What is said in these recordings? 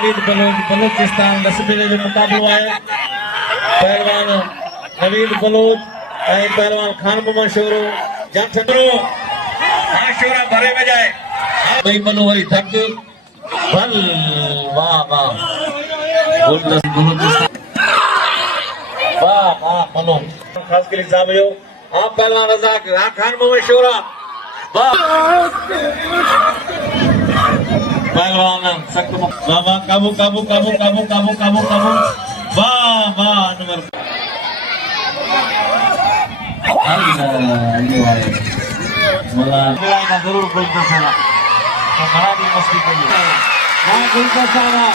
बलूचिस्तान दसबीले जो मुकाबलो है पहलवान नवीद बलूच ऐं पहलवान खान मोहम्मद शोरो जमशरो शोरा भरे में जाए भाई बलो वरी धक बल वाह वाह बलूचिस्तान वाह वाह बलो खास के लिए साहब जो आप पहलवान रजाक खान मोहम्मद शोरा वाह पहलवान सख्त वाह काबू काबू काबू काबू काबू काबू काबू वाह वाह नंबर मला जरूर बोलतो सारा तो बड़ा भी मस्ती करिए हां बोलतो सारा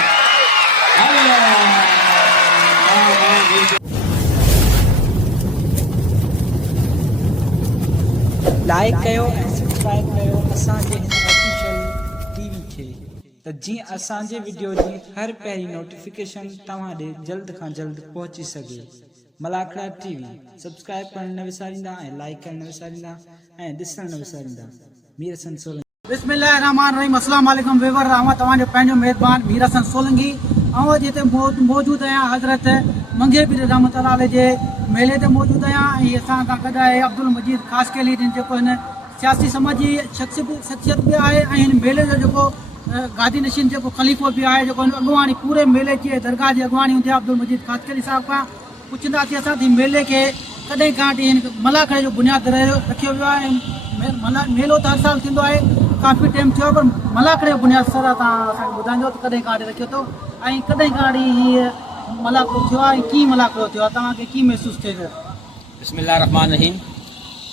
लाइक कयो सब्सक्राइब कयो असांजे ऑफिशियल टीवी खे त जीअं असांजे वीडियो जी हर पहिरीं नोटिफिकेशन तव्हां ॾे जल्द खां जल्द पहुची सघे। मलाखड़ा टीवी सब्सक्राइब करण न विसारींदा ऐं लाइक करण न विसारींदा ऐं ॾिसण न विसारींदा। मीर हसन सोलंकी बिस्मिल्लाहिर्रहमानिर्रहीम अस्सलाम वालेकुम वेवर आवां तव्हांजो पंहिंजो मेज़बान मीर हसन सोलंकी ऐं जिते मौजूद आहियां हज़रत मंगे पीर रहमतुल्लाह अलैह जे मेले ते मौजूद आहियां ऐं असां खां गॾु आहे अब्दुल मजीद ख़ासि केली जेको हिन सियासी समाजी शख़्सियत बि आहे ऐं हिन मेले जो जेको गादी नशीन जेको ख़लीफ़ो बि आहे जेको अॻुवाणी पूरे मेले जी दरगाह जी अॻुवाणी हूंदी आहे अब्दुल मजीद ख़ासि केली साहिब खां पुछंदासीं असां थी मेले खे कॾहिं खां वठी हिन मलाखड़े जो बुनियादु रखियो वियो आहे। मेलो त हर साल थींदो आहे काफ़ी टाइम थियो पर मलाखड़े जो बुनियादु सर तव्हां असांखे ॿुधाईंदो त कॾहिं खां वठी रखियो अथव ऐं कॾहिं खां वठी हीअ मलाखड़ो थियो आहे ऐं कीअं मलाखड़ो थियो आहे तव्हांखे कीअं महसूसु थिए थो। बिस्मिल्लाहिर्रहमानिर्रहीम।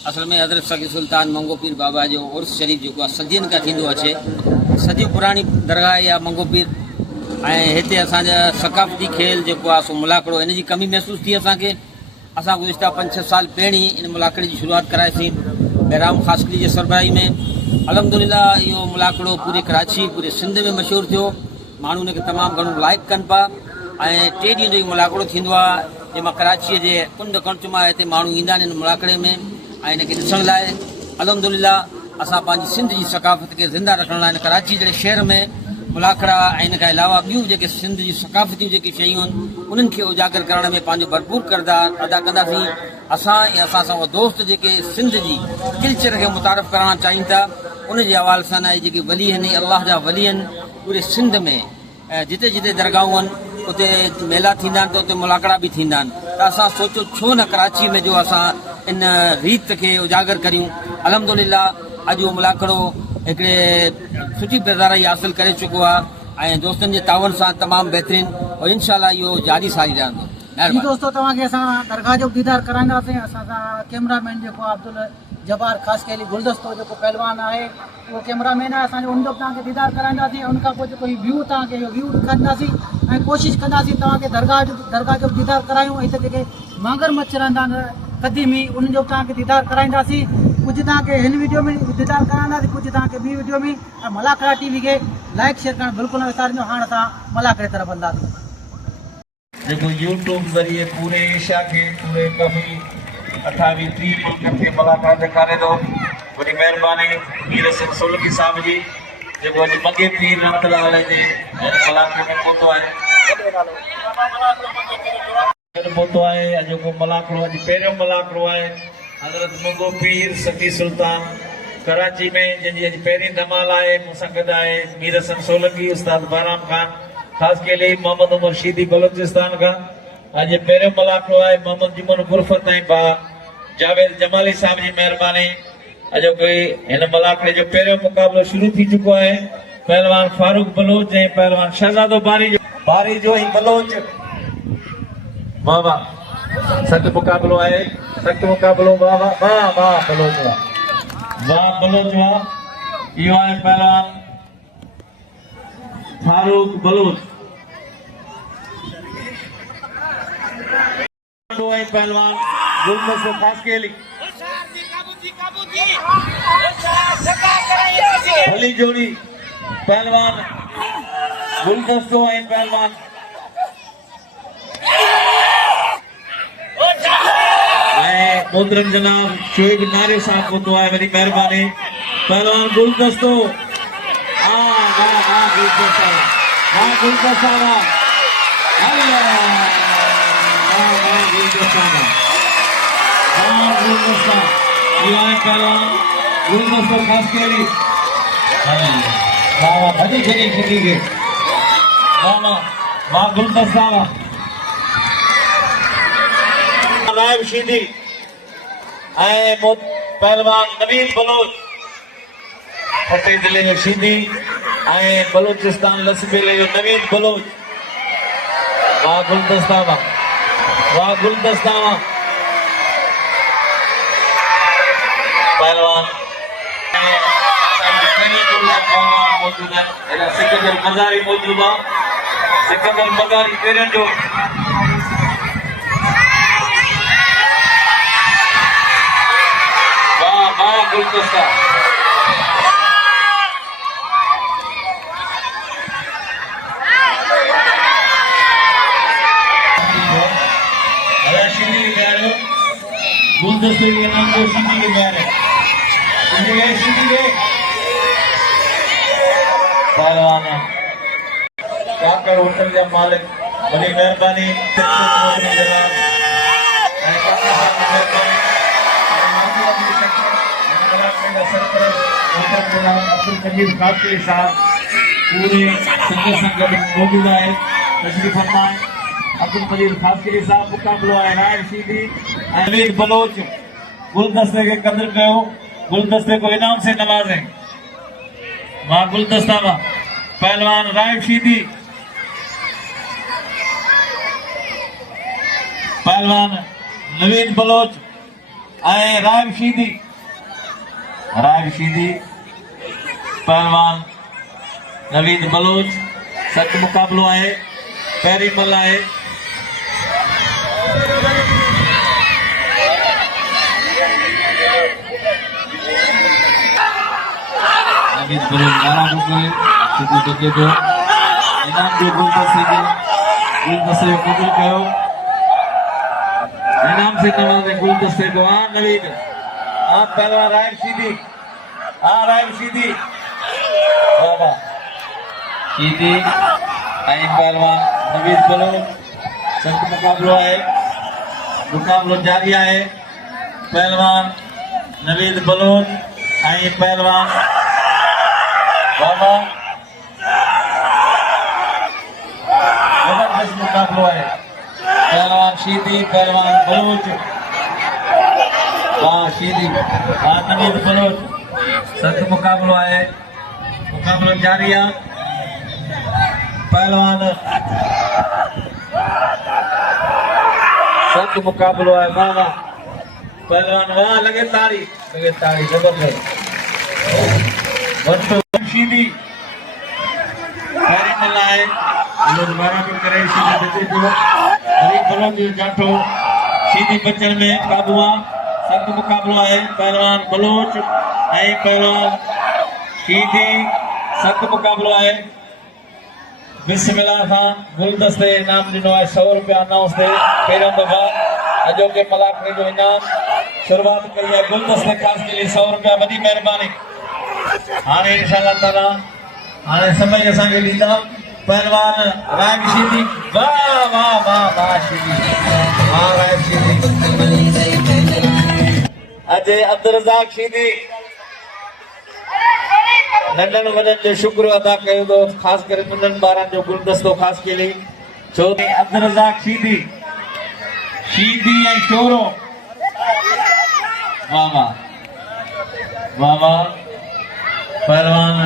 असल में हज़रत सकी सुल्तान मंगो पीर बाबा जो उर्स शरीफ़ जेको आहे सदियुनि खां थींदो अचे सदी पुराणी दरगाह या मंगो पीर ऐं हिते असांजा सकाफ़ती खेल जेको आहे सो मुलाखड़ो इन जी कमी महसूसु थी असांखे। असां गुज़िश्ता 5-6 साल पहिरीं इन मुलाखड़े जी शुरूआत कराईसीं बहिराम ख़ासकली जे सरबराही में। अलहमदुलिल्लाह इहो मुलाखड़ो पूरे कराची पूरे सिंध में मशहूरु थियो माण्हू हिनखे तमामु घणो लाइक कनि पिया ऐं 3 ॾींहं जो इहो मुलाखड़ो थींदो आहे जंहिंमां कराचीअ जे कुंड कणच मां हिते माण्हू ईंदा आहिनि हिन मुलाखड़े में ऐं हिनखे ॾिसण लाइ। अलहमदुलिल्लाह असां पंहिंजी सिंध जी सकाफ़त खे ज़िंदा रखण लाइ हिन कराची जहिड़े शहर में मुलाखड़ा ऐं हिन खां अलावा ॿियूं जेके सिंध जी सकाफ़तियूं जेके शयूं आहिनि उन्हनि खे उजागर करण में पंहिंजो भरपूर किरदारु अदा कंदासीं। असां ऐं असां सां उहे दोस्त जेके सिंध जी कल्चर खे मुतारफ़ करणु चाहिनि था उन जे हवाले सां जेके वली आहिनि अलाह जा वली आहिनि पूरे सिंध में जिते जिते दरगाहूं आहिनि उते मेला थींदा आहिनि त उते मुलाखड़ा बि थींदा आहिनि त असां सोचो छो न कराची में जो असां इन रीत खे उजागर करियूं। अलहमदुलिल्लाह अॼु उहो मुलाखड़ो हिकिड़े सुठी पैदाराई हासिल करे चुको आहे ऐं दोस्तनि जे तावन सां तमामु बहितरीनु और इनशाला इहो जारी सारी रहंदो। दोस्तो तव्हांखे असां दरगाह जो दीदार कराईंदासीं। असां सां कैमरामैन जेको आहे अब्दुल जब्बार ख़ासि केली गुलदस्तो जेको पहलवान आहे उहो कैमरामैन आहे असांजो उनजो बि तव्हांखे दीदार कराईंदासीं। उन खां पोइ जेको हीउ व्यू तव्हांखे इहो व्यू ॾेखारींदासीं ऐं कोशिशि कंदासीं तव्हांखे दरगाह जो दीदार करायूं। हिते जेके मांगर मच्छ रहंदा आहिनि क़दीमी उन्हनि जो बि तव्हांखे दीदार कराईंदासीं। कुझु तव्हांखे हिन वीडियो में दीदार कराईंदासीं कुझु तव्हांखे ॿी वीडियो में। ऐं मलाखड़ा टीवी खे लाइक शेयर करणु बिल्कुलु न विसारिजो। हाणे असां मलाखड़े तरफ़ हलंदासीं जेको यूट्यूब ज़रिए पूरे एशिया के पूरे काफ़ी 28-30 मुल्कनि खे मलाखड़ा ॾेखारे थो। वॾी महिरबानी मीर हसन सोलंकी साहिब जी जेको अॼु मंगे पीर रहमतुल्लाह अलैह जे मलाखड़े में पहुतो आहे अॼु को मलाखड़ो अॼु पहिरियों मलाखड़ो आहे हज़रत मंगो पीर सकी सुल्तान कराची में जंहिंजी अॼु पहिरीं धमाल आहे। मूंसां गॾु आहे मीर हसन सोलंकी उस्ताद बहराम ख़ान ख़ासि केली मोहम्मद उमर शीदी बलोचिस्तान खां अॼु पहिरियों मलाखड़ो आहे। मोहम्मद जुमन गुरफत ऐं भा जावेद जमाली साहिब जी महिरबानी अॼु कोई हिन मलाखड़े जो पहिरियों मुक़ाबिलो शुरू थी चुको आहे। पहलवान फारूक बलोच ऐं पहलवान शहज़ादो बारी जो ऐं बलोच वाह वाह सख्त मुक़ाबिलो आहे सख्त मुक़ाबिलो वाह वाह वाह वाह बलोच वाह बलोच वाह इहो आहे पहलवान फारूक बलोच पहलवान गुलदस्तो ख़ासि केली भली जोड़ी पहलवान गुलदस्तो ऐं पहलवान मोहतरम जनाब शोएब नारे साहब को तो है मेरी मेहरबानी पहलवान गुलदस्तो गुलदस्तो वाह गुलदस्ता वाह अल्लाह वाह गुलदस्ता वाह गुलदस्ता ये आए पहलवान गुलदस्ता खास केली वाह वाह भजी भजी खिली के वाह वाह वाह गुलदस्ता वाह नायब शीदी आए पहलवान नवीन बलोच फटे जिले जो शीदी आए बलूचिस्तान लसबेले जो नवीन बलोच वाह गुलदस्ता वाह गुलदस्ता वाह पहलवान मौजूद है सिकंदर मजारी मौजूद है सिकंदर मजारी पेरेंट जो वाह गुलदस्ता गुलदस्ते के नाम को शीदी के प्यार है शीदी के पहलवान काकर होटल के मालिक बड़ी मेहरबानी अब्दुल मजीद काकड़ी साहब पूरे संघ संगठन मौजूद है तशरीफ फरमाए अब्दुल मजीद काकड़ी साहब मुकाबलो है नायब शीदी नवीन बलोच गुलदस्ते के कदर कयो गुलदस्ते को इनाम से नवाजें मां गुलदस्ता मां पहलवान रायब शीदी पहलवान नवीन बलोच आए रायब शीदी पहलवान नवीन बलोच सख्त मुकाबलो आए पैरी मल आए नवीन बलोच आराम करे सीधी टके जो इनाम जो गुलदस्ते कबूल कयो इनाम से नवाजे गुलदस्ते को नवीन पहलवान रायब शीदी बाबा शीदी आई पहलवान नवीन बलोच सख्त मुकाबलो है मुकाबलो जारी है पहलवान नवीन बलोच आई पहलवान बाबा जबरदस्त मुकाबलो है पहलवान शीदी पहलवान बलोच वाह शीदी नवीन बलोच सख्त मुकाबलो है मुकाबलो जारी है पहलवान सख्त मुकाबलो है वाह वाह पहलवान वाह लगे ताड़ी जबरदस्त शीदी पैरी मल है दोबारा भी करे शीदी देते जो गरीब बलोच जाठो शीदी बचन में काबुआ सख्त मुकाबलो है पहलवान बलोच ऐं पहलवान शीदी सख्त मुकाबलो है बिस्मिल्लाह खां गुलदस्ते इनाम दिनो है 100 रुपया अनाउंस थे पहिरियों दफ़ा अजोके मलाकड़ी जो इनाम शुरुआत कई है गुलदस्ते खास के लिए 100 रुपया वॾी महिरबानी हाणे इंशाअल्लाह ताला हाणे समय असांखे ॾींदा पहलवान रायब शीदी वाह वाह वाह वाह शीदी वाह रायब शीदी अजय अब्दुल रज़ाक शीदी नंढन वॾनि जो शुक्र अदा कयो थो ख़ासि करे नंढनि ॿारनि जो गुलदस्तो ख़ासि के लिए छो त अब्दुल रज़ाक शीदी ऐं शोरो वाह वाह वाह वाह पहलवान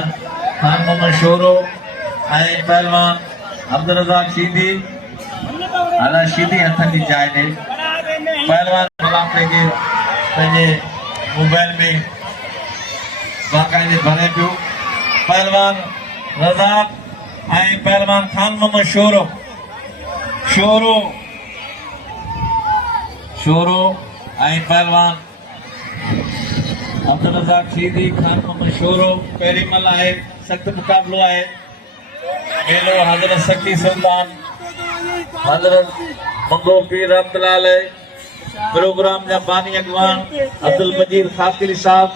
खान मोहम्मद शोरो ऐं पहलवान अब्दुल रज़ाक शीदी अला शीदी हथनि जी जाइ ॾे पहलवान मलापे खे पंहिंजे मोबाइल में बाक़ाइदे भरे पियो पहलवान रज़ाक ऐं पहलवान खान मोहम्मद शोरो ऐं पहलवान अब्दुल रज़ाक शीदी खान मोहम्मद शोरो पहिरीं मल आहे सख़्त मुक़ाबिलो आहे मेलो हज़रत सखी सुल्तान हज़रत मंगो पीर रहमतुल्लाह अलैह प्रोग्राम जा बानी अॻवान अब्दुल मजीद ख़ासकेली साहब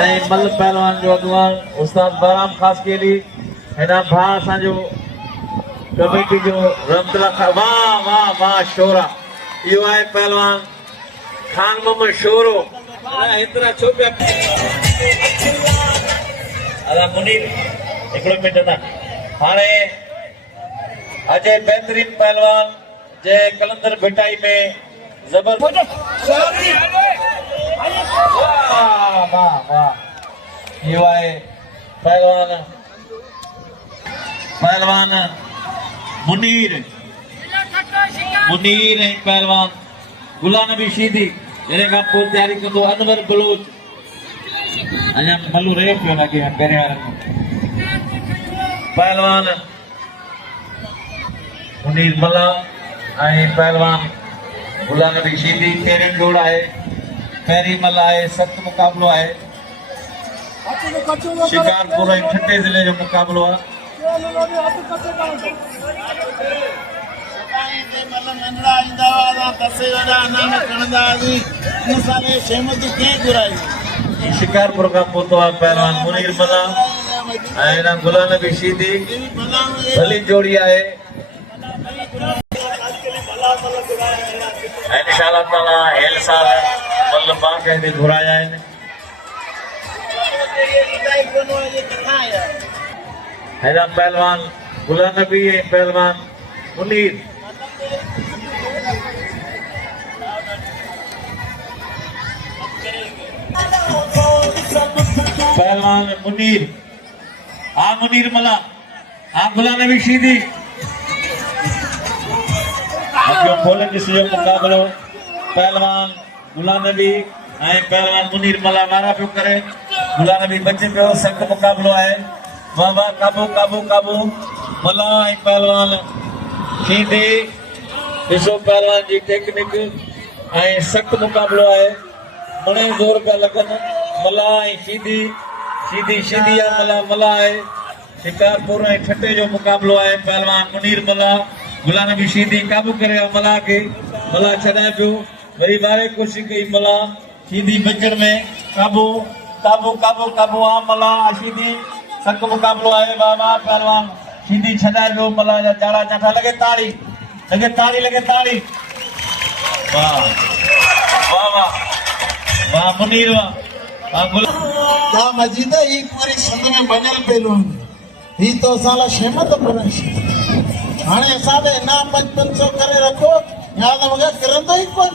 ऐं मल पहलवान जो अॻवान उस्ताद बाराम ख़ासकेली हिन भाउ असांजो कमेटी जो रहमतुल्लाह खां वाह वाह वाह शोरा इहो आहे पहलवान खान मोहम्मद शोरो हेतिरा छो पिया अदा मुनीर हिकिड़ो मिंट ना हाणे अजय बेहतरीन पहलवान जे कलंदर भिटाई में जबरदस्त वाह वाह वाह इहो आहे पहलवान पहलवान मुनीर मुनीर ऐं पहलवान गुलाम नबी शीदी जॾहिं खां पोइ तयारी कंदो अनवर बलोच अञा मलू रहियो पियो न की पहिरें वारनि में पहलवान मुनीर मला ऐं पहलवान गुलाम नबी शीदी पहिरीं जोड़ आहे पहिरीं मला आहे सख़्त मुक़ाबिलो आहे शिकारपुर ऐं ठटे ज़िले जो मुक़ाबिलो आहे शिकारपुर का पोतो आहे पहलवान मुनीर मला ऐं गुलाम नबी शीदी भली जोड़ी आहे ऐं इंशाअल्लाह ताला हेल साल मल बाक़ाइदे घुराया आहिनि हैदा पहलवान गुलाम नबी ऐं पहलवान मुनीर पहलवान मुनीर मुनीर मला गुलाम नबी शीदी खोले जो मुक़ाबिलो पहलवान गुलाम नबी ऐं पहलवान मुनीर मला वारा पियो करे गुलाम नबी बचे पियो सख़्त मुक़ाबिलो आहे वाह वाह काबू काबू काबू मला ऐं पहलवान शीदी ॾिसो पहलवान जी टेक्निक ऐं सख़्त मुक़ाबिलो आहे घणे ज़ोर पिया लॻनि मला ऐं शीदी शीदी शीदी आहे मला मला आहे शिकारपुर ऐं ठटे जो मुक़ाबिलो आहे पहलवान मुनीर मला गुलाम नबी शीदी काबू करे मला खे मला छॾाए पियो वरी ॿारे कोशिशि कई मला शीदी बचण में काबू काबू काबू काबू मला शीदी सख़्त मुक़ाबिलो आहे वाह वाह पहलवान शीदी छॾाए पियो मला जा चाड़ा चाठा लॻे ताड़ी लॻे ताड़ी वाह वाह वाह वाह मुनीर वाह मजीद ही पूरी सिंध में बनल पेलो ही तो साला शेमत पुरश हाणे असां ते इनाम 5500 करे रखो या त मूंखे किरंदो ई कोन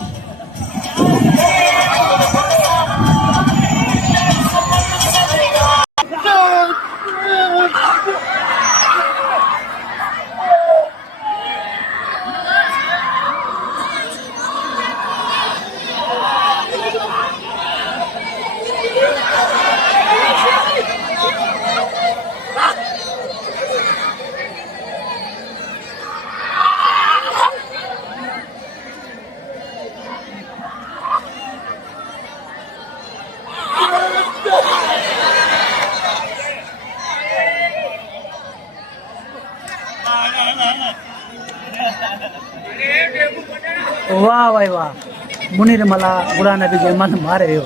वाह भाई वाह मुनीर मला गुलाम नबी जो मन मारे वियो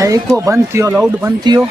ऐं इको बंदि थियो लाउड बंदि थियो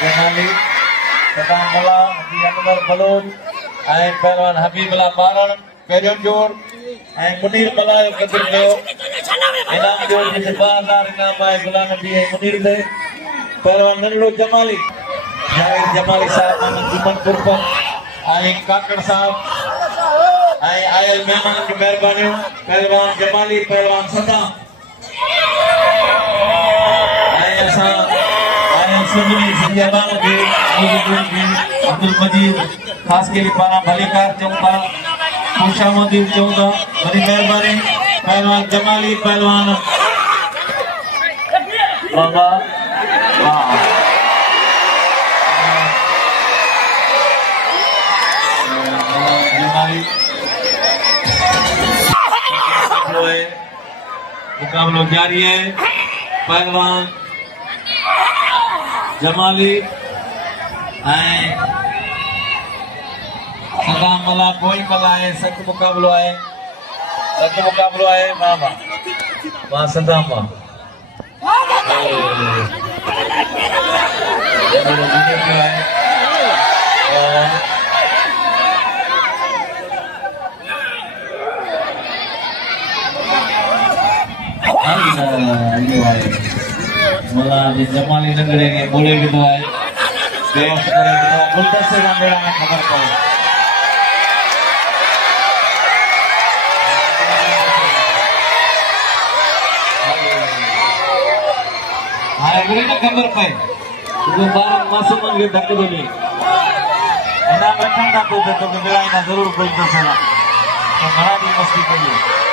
जनाली सदाम मला अनवर बलोच ऐं पहलवान हबीबुल्ला बारण पहिरियों जोड़ ऐं मुनीर मला जो क़दुरु कयो इनाम जो जिते 2000 इनाम आहे गुलाम नबी ऐं मुनीर ते पहलवान नंढड़ो जमाली जावेद जमाली साहब जुमन कुरपन ऐं काकड़ साहब आयल मेहमान की मेहरबानी पहलवान जमाली पहलवान सदा ऐसा आयल सभी संजयवान के अब्दुल मजीद खास के लिए पारा भलेकार चौथा खुशामदीन चौथा बड़ी मेहरबानी पहलवान जमाली पहलवान बाबा जमाली मुकाबलो जारी है पहलवान जमाली सदा मला कोई मला है सख्त मुकाबलो है मामा मां सदा मां मला जमाली नगरे के बोले के तो है देश करे तो गुलदस्ते का मेरा में खबर पड़ा हाय बोले ना खबर पाए तो बार मासूम के धक्के दोले ना रखन का तो मेरा ना जरूर गुलदस्ते ना तो बड़ा भी मस्ती करिए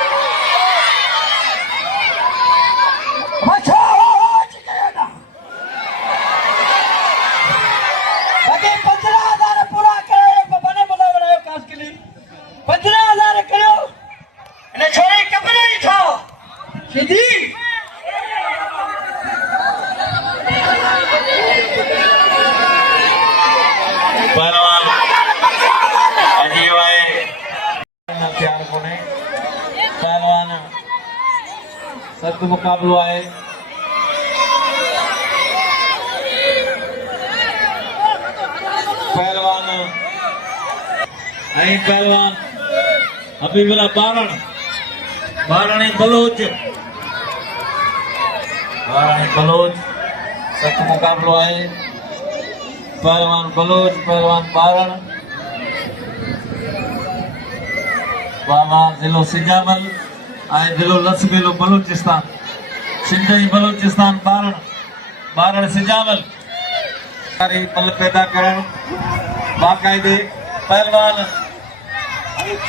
पहलवान सख्त मुकाबलो है पहलवान हबीबुल्ला बारण बलोच सख्त मुकाबलो है पहलवान बलोच पहलवान बारण बाबा जिलो सिंजामल आए जिलो लसबेलो बलूचिस्तान सिंधई बलूचिस्तान बारण सिंजामल सारी पल पैदा करण बाकायदे पहलवान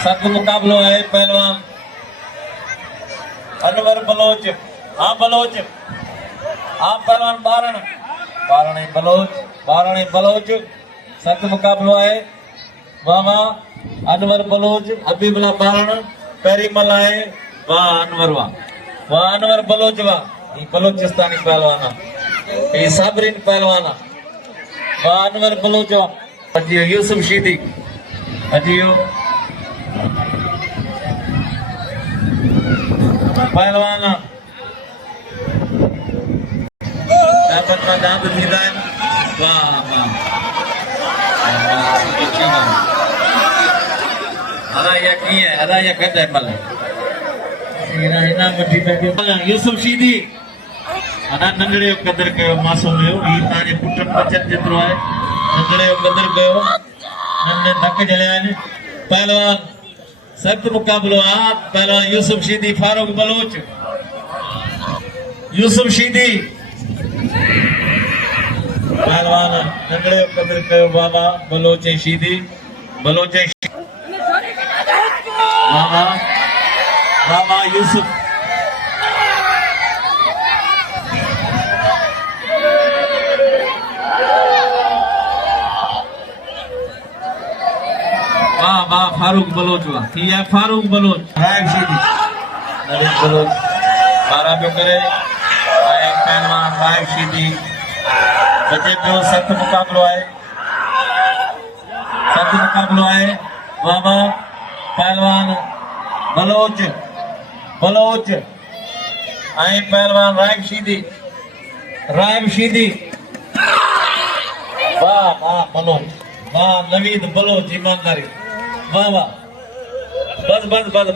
सख्त मुकाबलो है पहलवान अनवर बलोच पहलवान बारण बलोच सख्त मुकाबलो है बाबा अनवर बलोच हबीबुल्ला बारण पैरी मलाए वाह अनवर बलोच वाह बलोचिस्तानी पहलवाना ये साबरीन पहलवाना वाह अनवर बलोच वाह अजियो यूसुफ शीदी अजियो पहलवाना दापत में दांत थींदा आहिनि वाह अदा कद है मल यूसुफ शीदी अदा नंढड़े जो कदर कयो मासूम जो ही ताजे पुट बचन जेतिरो है नंढड़े जो कदर कयो नंढे धक जलिया आहिनि पहलवान सख्त मुकाबलो आहे पहलवान यूसुफ शीदी फारूक बलोच यूसुफ शीदी पहलवान नंढड़े जो कदर कयो बाबा बलोच शीदी बलोच बाबा यूसुफ बाबा फारूक बलोच हुआ थी है फारूक बलोच रायब शीदी नरेश बलोच बारा पे करे आए पहलवान रायब शीदी बचे पे सख्त मुकाबलो है बाबा पहलवान बलोच आए पहलवान रायब शीदी वाह बलोच वाह नवीद बलोच ईमानदारी वाह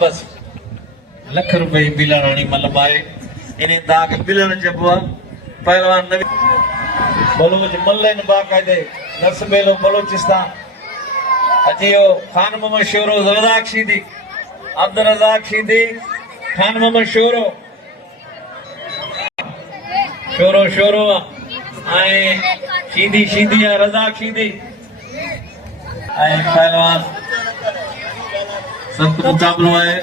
बस लख रुपए बिलण मतलब आए इन दाग बिलण चइबो आहे पहलवान नवीद बलोच मल्लन बाकायदे नसबेलो बलोचिस्तान अजियो खान मोहम्मद शेरोज लद्दाख शीदी अब्दुल रज़ाक शीदी खान मोहम्मद शोरो शोरो शोरो शीदी शीदी रज़ाक शीदी पहलवान सख्त मुकाबलो है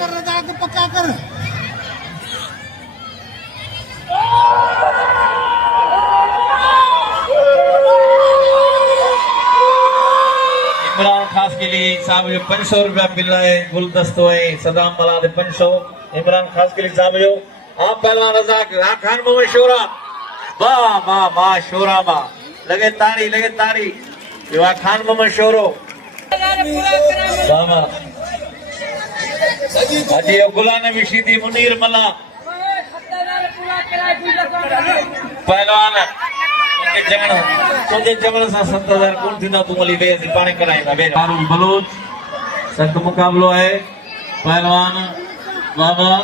इमरान खास के लिए साहब जो 500 रुपया मिल रहा है गुलदस्तो है सदाम मला दे 500 इमरान खास के लिए साहब जो आप पहलवान रज़ाक खान मोहम्मद शोरा वाह वाह वाह शोरा वाह लगे ताड़ी ये खान मोहम्मद शोरो वाह वाह अजी गुलाम नबी शीदी मुनीर मला पहलवान के जमण तुझे जमण सा 7000 कोन थींदा तू मली वे सी पाणी कराईंदा बे हारून बलूच सख्त मुकाबलो है पहलवान वाह वाह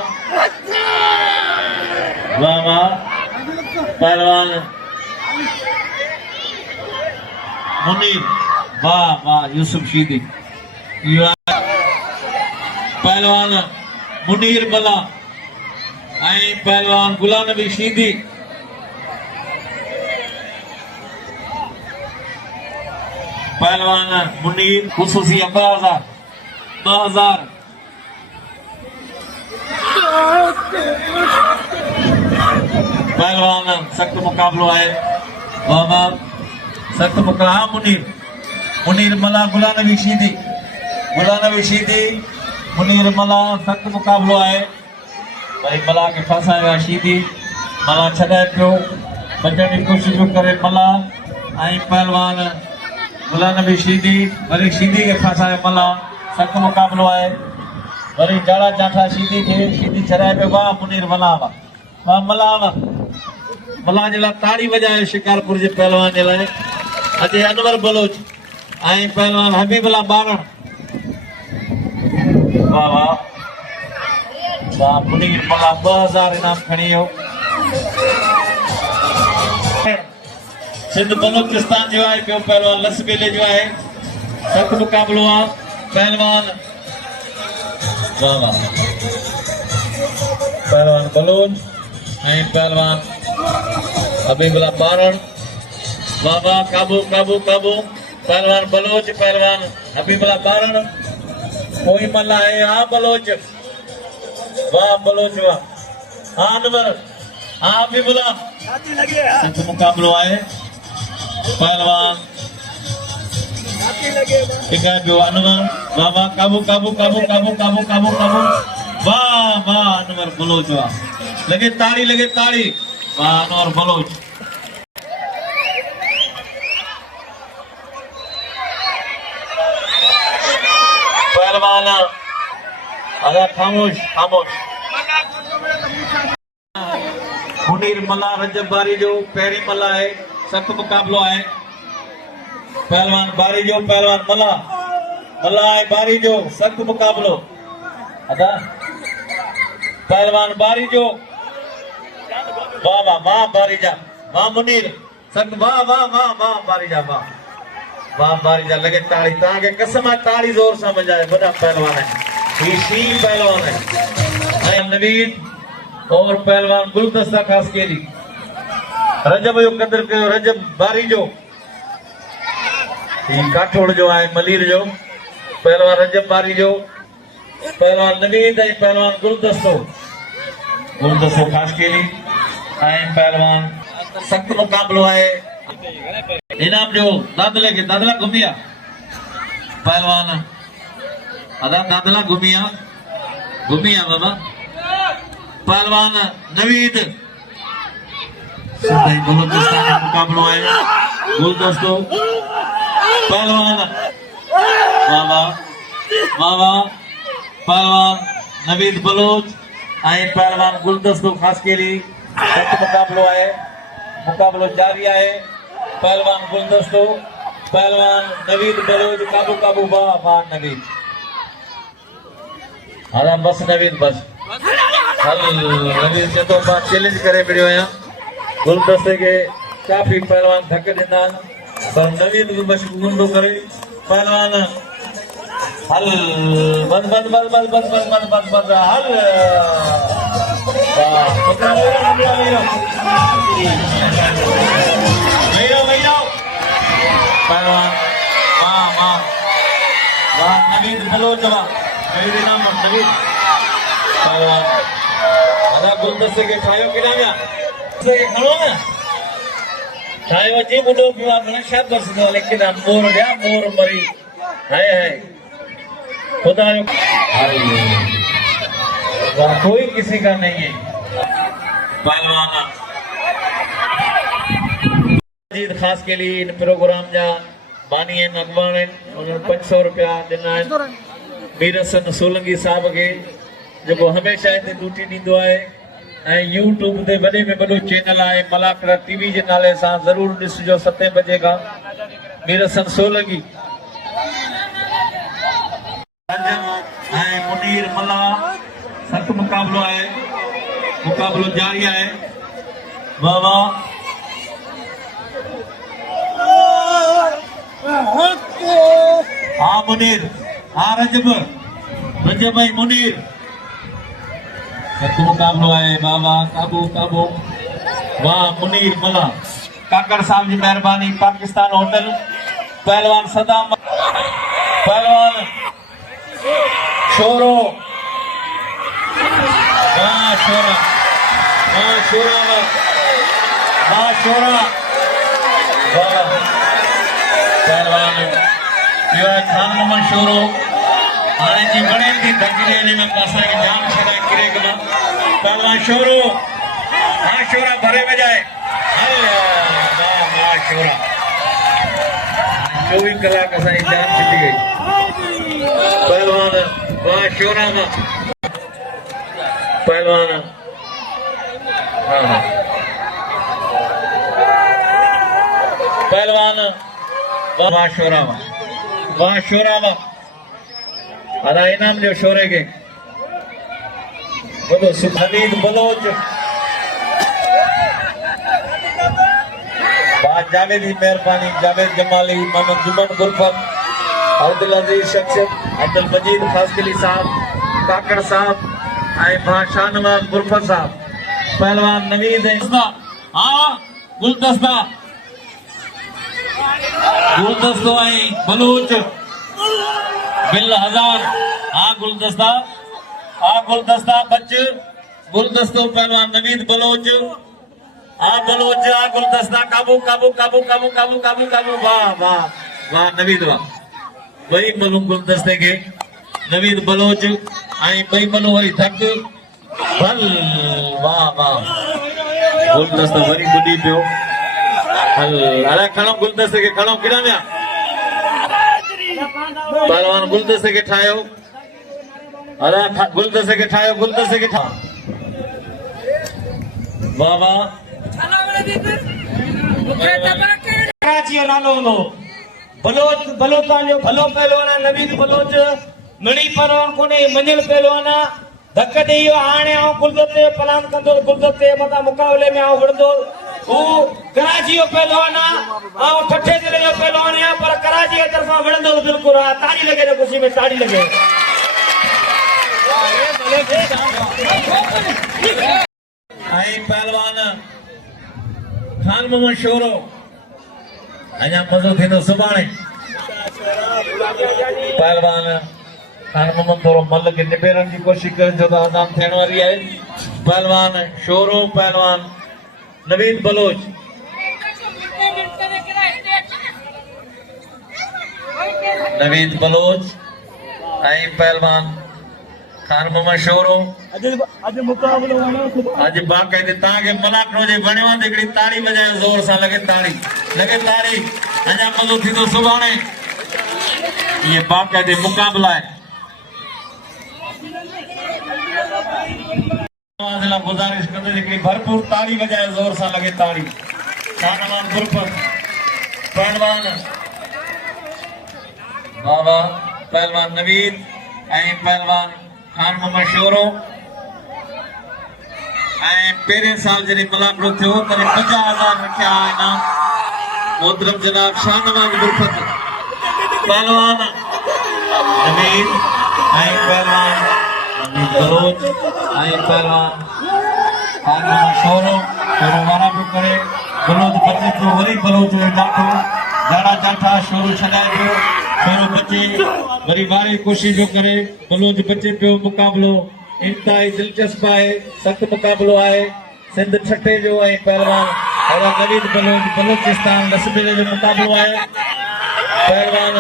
पहलवान मुनीर वाह वाह यूसुफ शीदी पहलवान मुनीर मला पहलवान गुलाम नबी शीदी पहलवान मुनीर खुसूसी 2000 पहलवान सख्त मुकाबलो है बाबा सख्त मुकाबला मुनीर मला गुलाम नबी शीदी मुनीर मला सख्त मुकाबलो है भाई मला के फसाएगा शीदी मला छॾाए पियो बचण जी कोशिश करे मला पहलवान गुलाम नबी शीदी वरी शीदी के फसाए मला सख्त मुकाबलो है वरी जाड़ा जाठा शीदी छॾाए पियो वाह मुनीर मला वाह मला जे लाइ ताड़ी वजाए शिकारपुर जे पहलवान जे लाइ अजय अनवर बलोच पहलवान हबीबुल्ला बारण वाह वाह वाह मुनीर मला 2000 इनाम खणी हो सिंध बलोचिस्तान जो है पियो पहलवान लसबेले जो है सख्त मुकाबलो आहे पहलवान वाह वाह पहलवान बलोच पहलवान हबीबुल्ला बारण वाह वाह काबू पहलवान बलोच पहलवान हबीबुल्ला बारण कोई मल्ला है हाँ बलोच वाह हाँ अनवर हाँ हबीबुल्ला मुकाबलो है पहलवान अनवर वाह वाह काबू वाह अनवर बलोच वाह लगे ताड़ी वाह अनवर बलोच पहलवान अगर खामोश मुनीर मला रजब बारी जो पहिरीं मला है सख्त मुकाबलो है पहलवान बारी जो पहलवान मला है बारी जो सख्त मुकाबलो अदा पहलवान बारी जो वाह वाह बारी जा वाह मुनीर सख्त वाह बारी जा वाह बारी जा लगे ताड़ी के कसम है ताड़ी जोर से बजाए बड़ा पहलवान है ये सी पहलवान है नवीद और पहलवान गुलदस्ता खास के लिए रजब जो कदर कयो रजब बारी जो काठोड़ जो है मलीर जो पहलवान रजब बारी जो पहलवान नवीद पहलवान गुलदस्तो खास के लिए पहलवान सख्त मुकाबलो है इनाम जो दादला घुमिया पहलवान अदा दादला घुमिया बाबा पहलवान नवीद बलोचिस्तान का मुकाबलो है गुलदस्तो पहलवान वाह पहलवान नवीद बलोच पहलवान गुलदस्तो खास के लिए सख्त मुकाबलो है मुकाबलो जारी है पहलवान गुलदस्तो पहलवान नवीद बलोच काबू वाह नवीद हाँ बस नवीद बस हल नवीद जो चैलेंज करे पियो आहियां गुलदस्ते के काफ़ी पहलवान थक ॾिना पर नवीद भी मशगूल करे पहलवान हल बस बस बस बस बस बस बस बस बस हल वाह छोकरा मेरा पहलवान वाह वाह वाह नवीद बलोच वाह नवीद इनाम नवीद पहलवान अदा गुलदस्ते के ठायो किनाया से खड़ो ना ठायो जी बुडो पिवा घणा शाद वर्ष दो लेकिन मोर गया मोर मरी है खुदा वाह कोई किसी का नहीं है पहलवान जीत खास के लिए इन प्रोग्राम जा बानी है अगवान है उन्होंने 500 रुपया देना है मीरसन सोलंकी साहब के जो हमेशा इतने ड्यूटी दींदो है यूट्यूब ते वॾे में वॾो चैनल है मलाकड़ा टीवी जे नाले सां ज़रूर ॾिसजो 7 बजे का मीरसन सोलंकी मुनीर मल्ला सख्त मुकाबलो है मुकाबलो जारी है वाह वाह हाँ मुनीर हाँ रजब भाई मुनीर सख्त मुकाबलो है वाह वाह काबू काबू वाह मुनीर मल्ला काकड़ साहब जी मेहरबानी पाकिस्तान होटल पहलवान सदाम पहलवान शोरो वाह शोरा वाह शोरा वाह शोरा वाह पहलवान यो है खान मोहम्मद शोरो आने जी बड़े थी धक्के ने में पासा के जान छड़ा किरे गला पहलवान शोरो हाँ शोरा भरे में जाए वाह वाह शोरा 24 कलाक असाई जान छिटी गई पहलवान वाह शोरा ना पहलवान हाँ पहलवान वाह शोरा वाह शोरा अदा इनाम जो शोरे के बोलो हमीद बलोच जावेद ही मेहरबानी जावेद जमाली मोहम्मद जुमन गुरफत अब्दुल अजीज शख्सियत अब्दुल मजीद खासकली साहब काकड़ साहब शाहनवाज गुरफत साहब पहलवान नवीद हाँ गुलदस्ता गुलदस्तो आई बलूच बिल हजार हाँ गुलदस्ता बच गुलदस्तो पहलवान नवीद बलोच बलोच गुलदस्ता काबू काबू काबू काबू काबू काबू काबू वाह वाह वाह नवीद वाह वही मलूम गुलदस्ते के नवीद बलोच बई मलू वरी धक भल वाह वाह गुलदस्ता वरी बुडी पियो हल अरे खणो गुलदस्ते के खणो किरा में पहलवान गुलदस्ते के ठायो अरे गुलदस्ते के ठायो गुलदस्ते के ठा वाह वाह कराची जो नालो हूंदो बलोच बलोतान जो भलो पहलवान आहे नवीद बलोच मिणी पहलवान कोन्हे मंझिल पहलवान आहे धक ॾेई वियो हाणे आउं गुलदस्ते जो पलान कंदो गुलदस्ते मथां मुक़ाबले में आउं विढ़ंदो हू कराची जो पहलवान आहे ऐं ठठे ज़िले जो पहलवान आहे पर कराची जे तरफ़ां विढ़ंदो बिल्कुलु आहे ताड़ी लॻे त ख़ुशी में ताड़ी लॻे पहलवान खान मोहम्मद शोरो अञा मज़ो थींदो सुभाणे पहलवान खान मोहम्मद थोरो मल खे निबेरण जी कोशिश कनि छो त आज़ान थियण वारी आहे पहलवान शोरो पहलवान नवीद बलोच नवीद बलोच पहलवान खान मोहम्मद शोरो आज बाकायदे ताके मलाकड़ो जे बणियो आहे हिकड़ी ताड़ी वजायो जोर सां लगे ताड़ी अञा मज़ो थींदो सुभाणे ये बाकायदे मुकाबला है गुजारिश कंदे हिकड़ी भरपूर ताड़ी वजायो जोर सां लगे ताड़ी शाहनवाज गुरफत पहलवान बाबा पहलवान नवीद पहलवान खान मोहम्मद शोरो पहिरें साल जॾहिं मुलाक़ो थियो तॾहिं 50,000 रखिया इनाम मोहतरम जनाब शाहनवाज गुरफत पहलवान नवीद ऐं पहलवान नवीद बलोच ऐं पहलवान शोरो वारा पियो करे बलोच बचे पियो वरी बलोच ॾाठो जाड़ा जाठा शोरो छॾाए पियो शोरो बचे वरी वारे कोशिश पियो करे बलोच बचे पियो मुक़ाबिलो इंतहाई दिलचस्प आहे सख़्तु मुक़ाबिलो आहे सिंध छठे जो ऐं पहलवान नवीद बलोच बलोचिस्तान लसबेले जो मुक़ाबिलो आहे पहलवान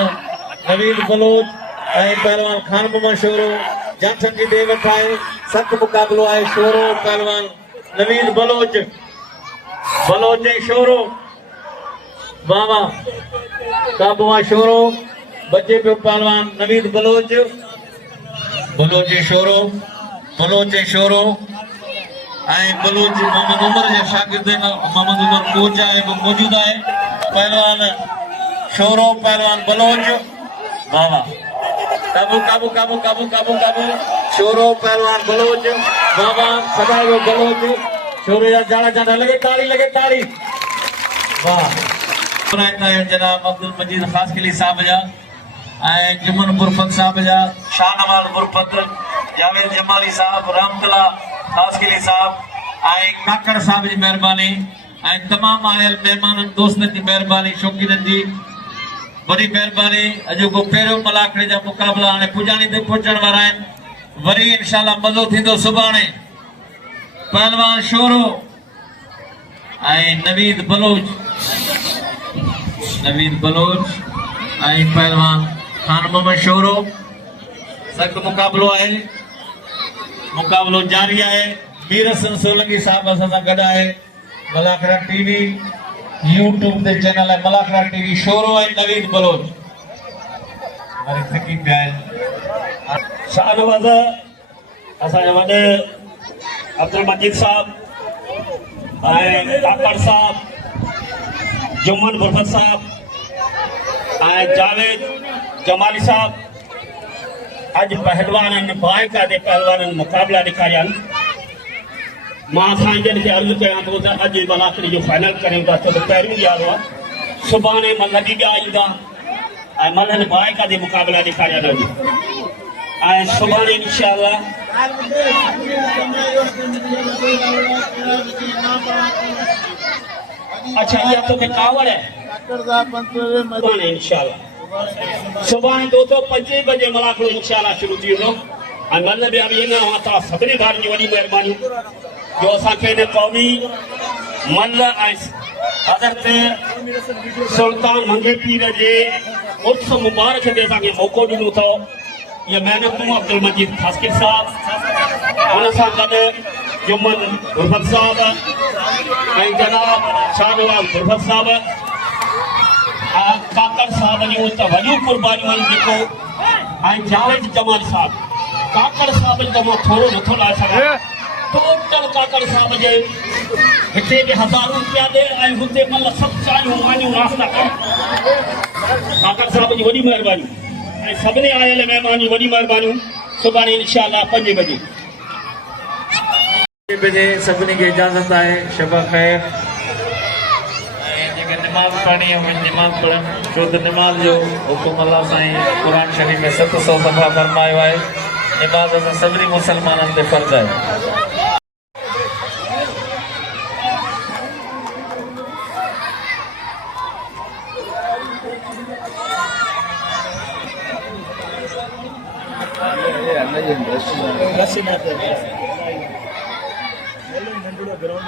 नवीद बलोच ऐं पहलवान खान मोहम्मद शोरो जाठनि जी ॾे वठि आहे सख़्तु मुक़ाबिलो आहे शोरो पहलवान नवीद बलोच ऐं शोरो वाह वाह काबू आहे शोरो बचे पियो पहलवान नवीद बलोच ऐं शोरो ऐं बलोच मोहम्मद उमर जे शागिर्द मोहम्मद उमर कोच आहे मौजूद आहे पहलवान शोरो पहलवान बलोच वाह वाह काबू काबू काबू काबू काबू काबू शोरो पहलवान बलोच वाह वाह सदायो बलोच शोरो जा जाड़ा जाड़ा लगे ताड़ी वाह जनाब अब्दुल मजीद खासकली साहब जा ऐं जुमन बुरफत साहब जा शाहनवाज बुरफत जावेद जमाली साहब रामतला खासकली साहब ऐं काकड़ साहब जी महिरबानी ऐं तमामु आयल महिमाननि दोस्तनि जी महिरबानी शौक़ीननि जी वॾी महिरबानी अॼु को पहिरियों मलाखड़े जा मुक़ाबिला हाणे पुॼाणी ते पहुचण वारा आहिनि वरी इंशाल्लाह मज़ो थींदो सुभाणे पहलवान शोरो ऐं नवीद बलोच ऐं पहलवान खान मोहम्मद शोरो सख़्तु मुक़ाबिलो आहे मुक़ाबिलो जारी आहे मीर हसन सोलंकी साहब असां सां गॾु आहे मलाखड़ा टीवी यूट्यूब ते चैनल आहे मलाखड़ा टीवी शोरो ऐं नवीद बलोच वरी थकी पिया आहिनि शाहनवाज़ असांजे वॾे अब्दुल मजीद साहब ऐं काकड़ साहब जुमन बुरफत साहब ऐं जावेद जमाली साहब अॼु पहलवाननि बाइकादे पहलवाननि मुक़ाबिला ॾेखारिया आहिनि मां साईं खे अर्ज़ु कयां थो त अॼु मलाखड़ी जो फाइनल करियूं था छो त पहिरियों ॾियारो आहे सुभाणे मल्ह ॿिया ईंदा ऐं मल्हनि बाइकादे मुक़ाबिला ॾेखारिया आहिनि ऐं सुभाणे इंशाअल्लाह अच्छा इहा तोखे कावड़ आहे इंशाअल्लाह सुभाणे 2:25 बजे मलाखड़ो इंशाअल्लाह शुरू थी वेंदो ऐं मल्ह ॿिया बि ईंदा हुआ तव्हां सभिनी ॿारनि जी वॾी महिरबानी जो असांखे हिन क़ौमी मल्ह ऐं हज़रत सुल्तान मंगे पीर जे उर्स मुबारक ते असांखे मौक़ो ॾिनो अथव इहे महिनतूं अब्दुल मजीद खासकिर साहब हुन सां गॾु जुमन बुरफत साहब ऐं जनाब शाहनवाज बुरफत साहब काकड़ साहब जूं त वॾियूं कुर्बानियूं आहिनि जेको ऐं जावेद जमाल साहब काकड़ साहब जो त मां थोरो नथो लाहे सघां टोटल काकड़ साहब जे हिते बि हज़ारूं रुपया ॾे ऐं हुते मतिलबु सभु चांहियूं वानियूं नाश्ता कनि काकड़ साहब जी वॾी महिरबानी ऐं सभिनी आयल महिमानी वॾी महिरबानियूं सुभाणे इंशाअल्लाह 5 बजे सभिनी खे इजाज़त आहे शब ख़ैर ऐं जेके निमाज़ पढ़णी आहे उहे निमाज़ पढ़नि छो त निमाज़ जो हुकुम अलाह साईं क़ुर शरीफ़ में 700 दफ़ा फरमायो आहे निमाज़ असां सभिनी मुसलमाननि ते फ़र्ज़ आहे ग्राउंड